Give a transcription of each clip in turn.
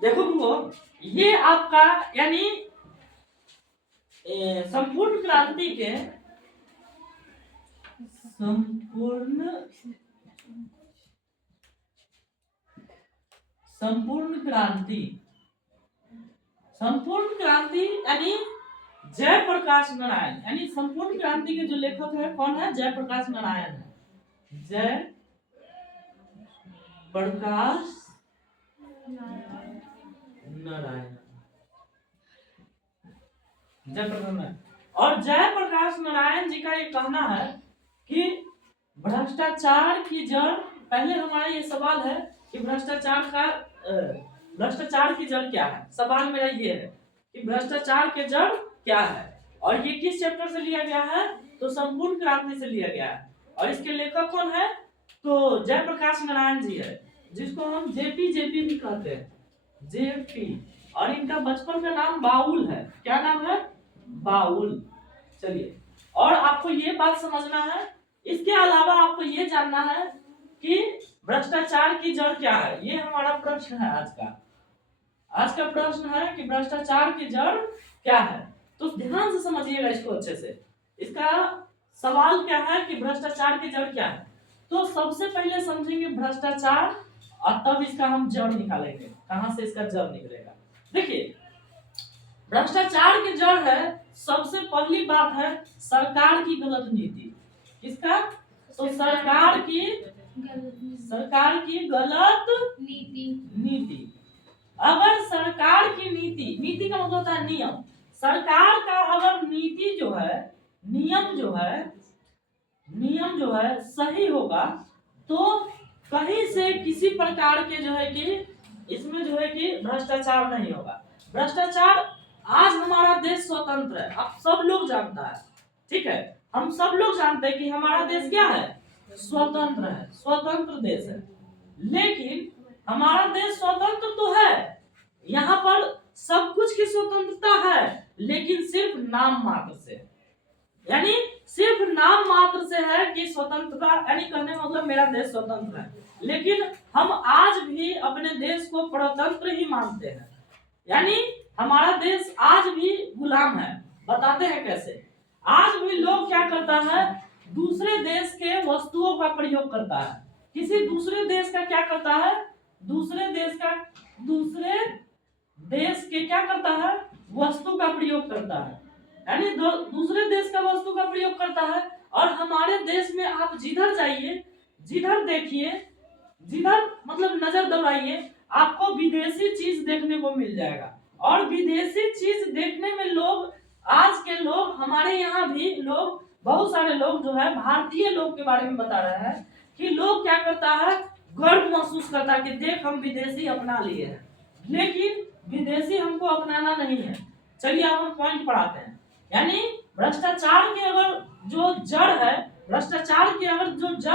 देखो वो ये आपका यानी संपूर्ण क्रांति के संपूर्ण संपूर्ण क्रांति संपूर्ण क्रांति यानी जयप्रकाश नारायण, यानी संपूर्ण क्रांति के जो लेखक है कौन है? जयप्रकाश नारायण है। जय प्रकाश नारायण, जयप्रकाश नारायण। और जयप्रकाश नारायण जी का ये कहना है कि भ्रष्टाचार की जड़, पहले हमारा ये सवाल है कि भ्रष्टाचार की जड़ क्या है। सवाल मेरा ये है कि भ्रष्टाचार की जड़ क्या है, और ये किस चैप्टर से लिया गया है? तो संपूर्ण क्रांति से लिया गया है। और इसके लेखक कौन है? तो जयप्रकाश नारायण जी है, जिसको हम जेपी भी कहते हैं, जेपी। और इनका बचपन का नाम बाउल है। क्या नाम है? बाउल। चलिए, और आपको ये बात समझना है, इसके अलावा आपको ये जानना है कि भ्रष्टाचार की जड़ क्या है। ये हमारा प्रश्न है आज का प्रश्न है कि भ्रष्टाचार की जड़ क्या है। तो ध्यान से समझिएगा इसको अच्छे से। इसका सवाल क्या है कि भ्रष्टाचार की जड़ क्या है। तो सबसे पहले समझेंगे भ्रष्टाचार, और तब इसका हम जड़ निकालेंगे, कहां से इसका जड़ निकलेगा। देखिए, भ्रष्टाचार की जड़ है, सबसे पहली बात है सरकार की गलत नीति। किसका? तो सरकार की गलत नीति। अगर सरकार की नीति का मतलब होता है नियम। सरकार का अगर नीति जो है, नियम जो है सही होगा, तो कहीं से किसी प्रकार के जो है कि इसमें जो है कि भ्रष्टाचार नहीं होगा। भ्रष्टाचार, आज हमारा देश स्वतंत्र है, अब सब लोग जानता है, ठीक है, हम सब लोग जानते हैं कि हमारा देश क्या है? स्वतंत्र है, स्वतंत्र देश है। लेकिन हमारा देश स्वतंत्र तो है, यहाँ पर सब कुछ की स्वतंत्रता है, लेकिन सिर्फ नाम मात्र से, यानी सिर्फ नाम मात्र से है कि स्वतंत्रता, यानी कहने का मतलब मेरा देश स्वतंत्र है, लेकिन हम आज भी अपने देश को प्रतंत्र ही मानते हैं। यानी हमारा देश आज भी गुलाम है। बताते हैं कैसे। आज भी लोग क्या करता है? दूसरे देश के वस्तुओं का प्रयोग करता है। किसी दूसरे देश का क्या करता है? दूसरे देश के क्या करता है? वस्तु का प्रयोग करता है, यानी दूसरे देश का वस्तु का प्रयोग करता है। और हमारे देश में आप जिधर जाइए, जिधर देखिए, जिधर मतलब नजर दौड़ाइए, आपको विदेशी चीज देखने को मिल जाएगा। और विदेशी चीज देखने में लोग, आज के लोग, हमारे यहाँ भी लोग, बहुत सारे लोग जो है भारतीय लोग के बारे में बता रहे हैं कि लोग क्या करता है? गर्व महसूस करता है कि देख हम विदेशी अपना लिए हैं, लेकिन विदेशी हमको अपनाना नहीं है। चलिए अब हम पॉइंट पढ़ाते हैं। यानी भ्रष्टाचार की अगर जो जड़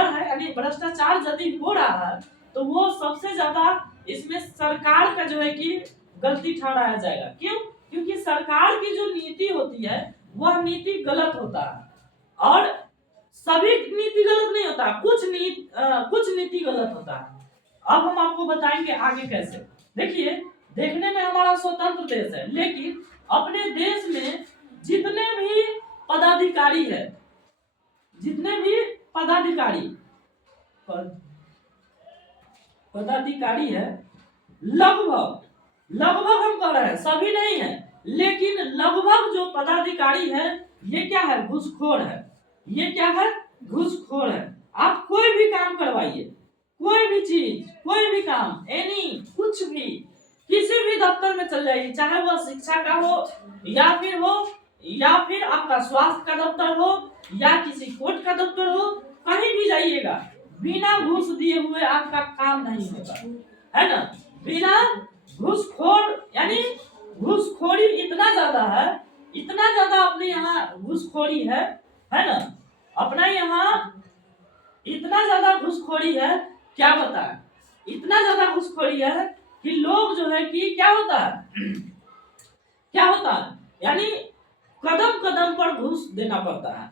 है, यानी भ्रष्टाचार यदि हो रहा है, तो वो सबसे ज्यादा इसमें सरकार का जो है कि गलती ठहराया जाएगा। क्यों? क्योंकि सरकार की जो नीति होती है वह नीति गलत होता है, और सभी नीति गलत नहीं होता, कुछ नीति गलत होता है। अब हम आपको बताएंगे आगे कैसे। देखिए, देखने में हमारा स्वतंत्र देश है, लेकिन अपने देश में जितने भी पदाधिकारी है, है, लगभग हम कह रहे हैं, सभी नहीं है, लेकिन लगभग जो पदाधिकारी है, ये क्या है? घूसखोर है। ये क्या है? घूसखोर है। आप कोई भी काम करवाइए, कोई भी चीज, कोई भी काम, कुछ भी, किसी भी दफ्तर में चल जाइए, चाहे वह शिक्षा का हो, या फिर आपका स्वास्थ्य का दफ्तर हो, या किसी कोर्ट का दफ्तर हो, कहीं भी जाइएगा, बिना घूस दिए हुए आपका काम नहीं होगा, है ना? बिना घूसखोर, यानी घूसखोरी इतना ज्यादा है, इतना ज्यादा अपने यहाँ घूसखोरी है ना? अपना यहाँ इतना ज्यादा घूसखोरी है, क्या बताएं? इतना ज्यादा घूसखोरी है कि लोग जो है कि क्या होता है, यानी कदम कदम पर घूस देना पड़ता है।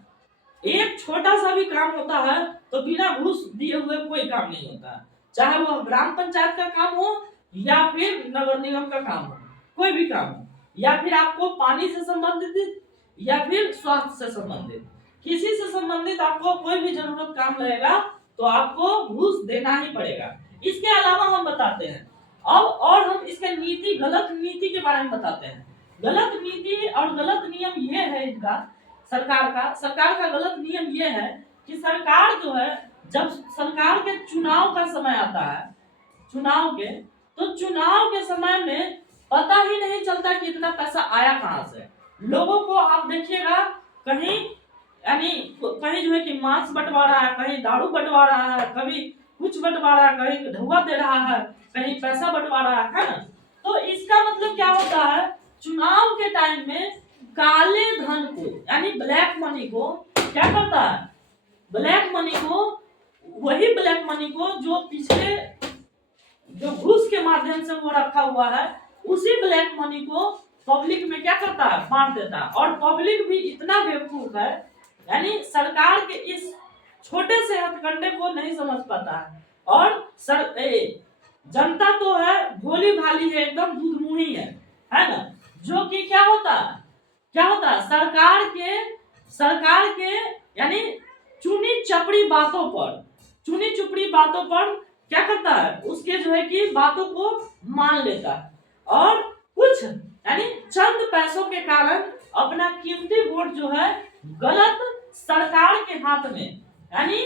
एक छोटा सा भी काम होता है तो बिना घूस दिए हुए कोई काम नहीं होता, चाहे वह ग्राम पंचायत का काम हो, या फिर नगर निगम का काम हो, कोई भी काम हो, या फिर आपको पानी से संबंधित या फिर स्वास्थ्य से संबंधित, किसी से संबंधित आपको कोई भी जरूरत काम रहेगा तो आपको घूस देना ही पड़ेगा। इसके अलावा हम बताते हैं अब, और हम इसके नीति, गलत नीति के बारे में बताते हैं। गलत नीति और गलत नियम ये है इनका, सरकार का गलत नियम ये है कि सरकार जो है, जब सरकार के चुनाव का समय आता है, चुनाव के समय में पता ही नहीं चलता कि इतना पैसा आया कहां से। लोगों को आप देखिएगा कहीं, यानी कहीं जो है कि मांस बंटवा रहा है, कहीं दारू बंटवा रहा है, कभी कुछ बंटवा रहा है, कहीं ढुआ दे रहा है, कहीं पैसा बंटवा रहा है ना। तो इसका मतलब क्या होता है, चुनाव के टाइम में काले धन को, यानी ब्लैक मनी को क्या करता है, ब्लैक मनी को, वही ब्लैक मनी को जो पिछले, जो घूस के माध्यम से वो रखा हुआ है, उसी ब्लैक मनी को पब्लिक में क्या करता है, बांट देता है। और पब्लिक भी इतना बेवकूफ है, यानी सरकार के इस छोटे से हथकंडे को नहीं समझ पाता है। और जनता तो है भोली भाली है, एकदम दूध मुही है ना, जो कि क्या होता है, सरकार के यानी चुनी चपड़ी बातों पर क्या करता है, उसके जो है कि बातों को मान लेता है, और कुछ यानी चंद पैसों के कारण अपना कीमती वोट जो है गलत सरकार के हाथ में, यानी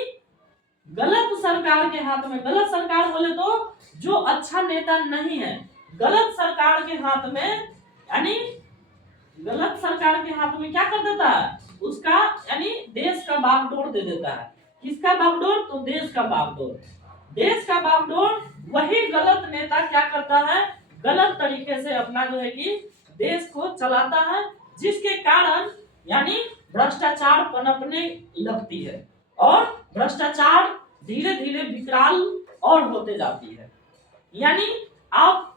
गलत सरकार के हाथ में, गलत सरकार बोले तो जो अच्छा नेता नहीं है, गलत सरकार के हाथ में, यानी गलत सरकार के हाथ में क्या कर देता है, उसका यानी देश का बागडोर दे देता है। किसका बागडोर, तो देश का बागडोर वही गलत नेता क्या करता है, गलत तरीके से अपना जो है कि देश को चलाता है, जिसके कारण यानी भ्रष्टाचार पनपने लगती है, और भ्रष्टाचार धीरे धीरे विकराल और होते जाती है। यानी आप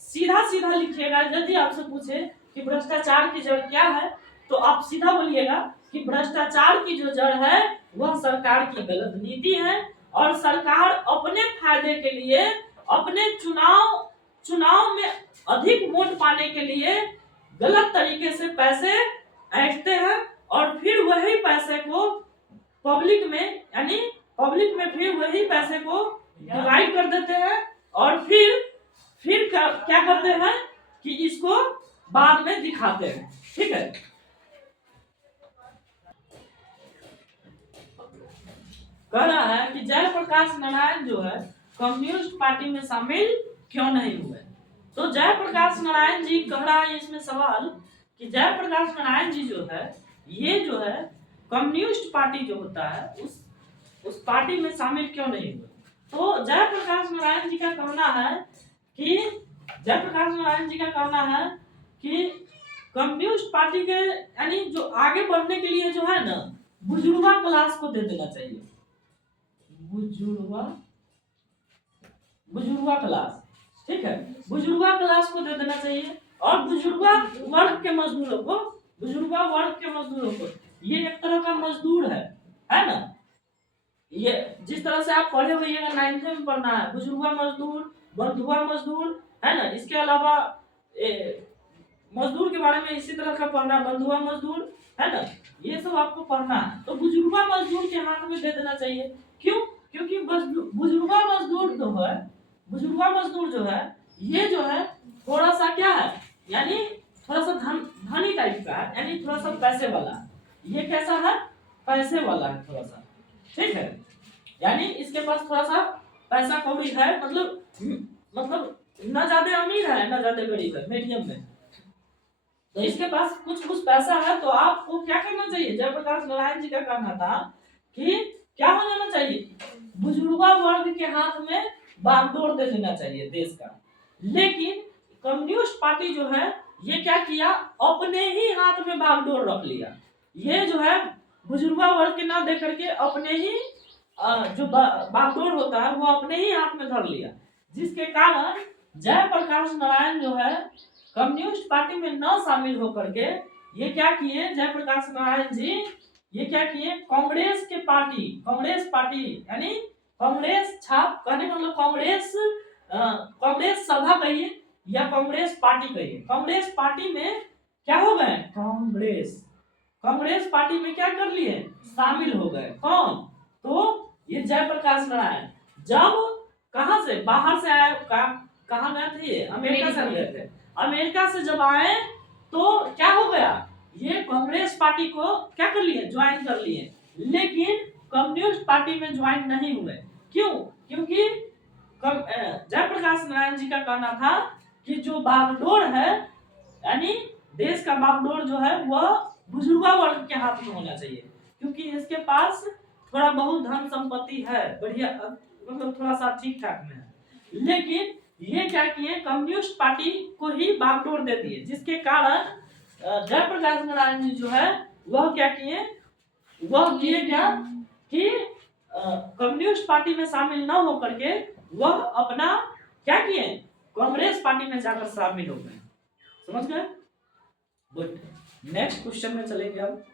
सीधा लिखिएगा, यदि आपसे पूछे कि भ्रष्टाचार की जड़ क्या है, तो आप सीधा बोलिएगा कि भ्रष्टाचार की जो जड़ है वह सरकार की गलत नीति है, और सरकार अपने फायदे के लिए, अपने चुनाव में अधिक वोट पाने के लिए गलत तरीके से पैसे ऐंठते हैं, और फिर वही पैसे को पब्लिक में फिर वही पैसे को डिवाइड कर देते हैं, और फिर क्या करते हैं कि इसको बाद में दिखाते हैं। ठीक है, कह रहा है कि जयप्रकाश नारायण जो है कम्युनिस्ट पार्टी में शामिल क्यों नहीं हुए। तो जयप्रकाश नारायण जी कह रहा है इसमें सवाल कि जयप्रकाश नारायण जी जो है, ये जो है कम्युनिस्ट पार्टी जो होता है उस पार्टी में शामिल क्यों नहीं हुए। तो जयप्रकाश नारायण जी का कहना है कि कम्युनिस्ट पार्टी के यानी जो आगे बढ़ने के लिए जो है ना, बुजुर्गा क्लास को दे देना चाहिए, बुजुर्गा क्लास, ठीक है, बुजुर्गा क्लास को दे देना चाहिए, और बुजुर्गा वर्ग के मजदूरों को, ये एक तरह का मजदूर है ना, ये जिस तरह से आप पढ़े होइएगा 9th में पढ़ना है, बुजुर्गा मजदूर, बंधुआ मजदूर है ना। इसके अलावा मजदूर के बारे में इसी तरह का पढ़ना, बंधुआ मजदूर है ना, ये सब आपको पढ़ना है। तो बुजुर्गा मजदूर के हाथ में दे देना चाहिए। क्यों? क्योंकि बुजुर्गा मजदूर जो है ये जो है थोड़ा सा क्या है, यानी थोड़ा सा धनी टाइप का है, यानी थोड़ा सा पैसे वाला। ये कैसा है? पैसे वाला है थोड़ा सा, ठीक है, यानी इसके पास थोड़ा सा पैसा कौड़ी है, मतलब ना ज्यादा अमीर है ना ज्यादा गरीब है, मीडियम में। तो इसके पास कुछ पैसा है, तो आपको क्या करना चाहिए, जयप्रकाश नारायण जी का कहना था कि क्या हो जाना चाहिए, बुजुर्गा वर्ग के हाथ में बागडोर दे देना चाहिए देश का। लेकिन कम्युनिस्ट पार्टी जो है ये क्या किया, अपने ही हाथ में बागडोर रख लिया। ये जो है बुजुर्गा वर्ग के ना दे करके अपने ही जो बागडोर होता है वो अपने ही हाथ में धर लिया, जिसके कारण जयप्रकाश नारायण जो है कम्युनिस्ट पार्टी में न शामिल होकर के ये क्या किए, जयप्रकाश नारायण जी ये क्या किए, कांग्रेस पार्टी यानी कांग्रेस छाप, कहने का मतलब कांग्रेस कांग्रेस सभा कहिए या कांग्रेस पार्टी कहिए, कांग्रेस पार्टी में क्या हो गए, कांग्रेस पार्टी में क्या कर लिए, शामिल हो गए। कौन, तो ये जयप्रकाश नारायण। जब कहां से, बाहर से आए, कहां गए थे, अमेरिका से गए थे। अमेरिका से जब आए तो क्या हो गया, ये कांग्रेस पार्टी को क्या कर लिए, ज्वाइन कर लिए। लेकिन कम्युनिस्ट पार्टी में ज्वाइन नहीं हुए। क्यों, क्योंकि जयप्रकाश नारायण जी का कहना था कि जो बागडोर है, यानी देश का बागडोर जो है वह बुजुर्गा वर्ग के हाथ में होना चाहिए, क्योंकि इसके पास थोड़ा बहुत धन संपत्ति है, बढ़िया, मतलब थोड़ा सा ठीक ठाक में है। लेकिन ये क्या किए, कम्युनिस्ट पार्टी को ही बागडोर दे दिए, जिसके कारण जयप्रकाश नारायण जी जो है वह क्या किए, वह किए क्या कि कम्युनिस्ट पार्टी में शामिल न होकर के वह अपना क्या किए, कांग्रेस पार्टी में जाकर शामिल हो गए। समझ गए? गुड। नेक्स्ट क्वेश्चन में चलेंगे अब।